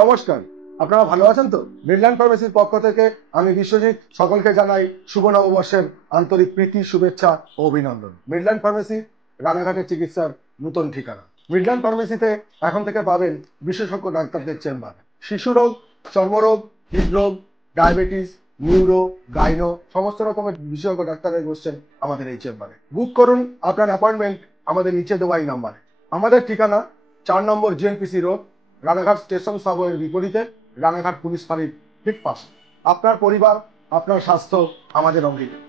নমস্কার, আপনারা ভালো আছেন তো? মিডল্যান্ড ফার্মেসির পক্ষ থেকে আমি বিশ্বজিৎ সকলকে জানাই শুভ নববর্ষের আন্তরিক প্রীতি, শুভেচ্ছা ও অভিনন্দন। মিডল্যান্ড ফার্মেসি রানাঘাটের চিকিৎসার নতুন ঠিকানা। মিডল্যান্ড ফার্মেসিতে এখন থেকে পাবেন বিশেষজ্ঞ ডাক্তারদের চেম্বার। শিশু রোগ, চর্মরোগ, হৃদরোগ, ডায়াবেটিস, নিউরো, গাইনো সমস্ত রকমের বিশেষজ্ঞ ডাক্তাররা বসছেন আমাদের এই চেম্বারে। বুক করুন আপনার অ্যাপয়েন্টমেন্ট আমাদের নিচে দেওয়া এই নাম্বারে। আমাদের ঠিকানা 4 নম্বর জিএনপিসি রোড, রানাঘাট স্টেশন সাবওয়ের বিপরীতে, রানাঘাট পুলিশ ফাঁড়ির ঠিক পাশে। আপনার পরিবার, আপনার স্বাস্থ্য আমাদের অঙ্গীকার।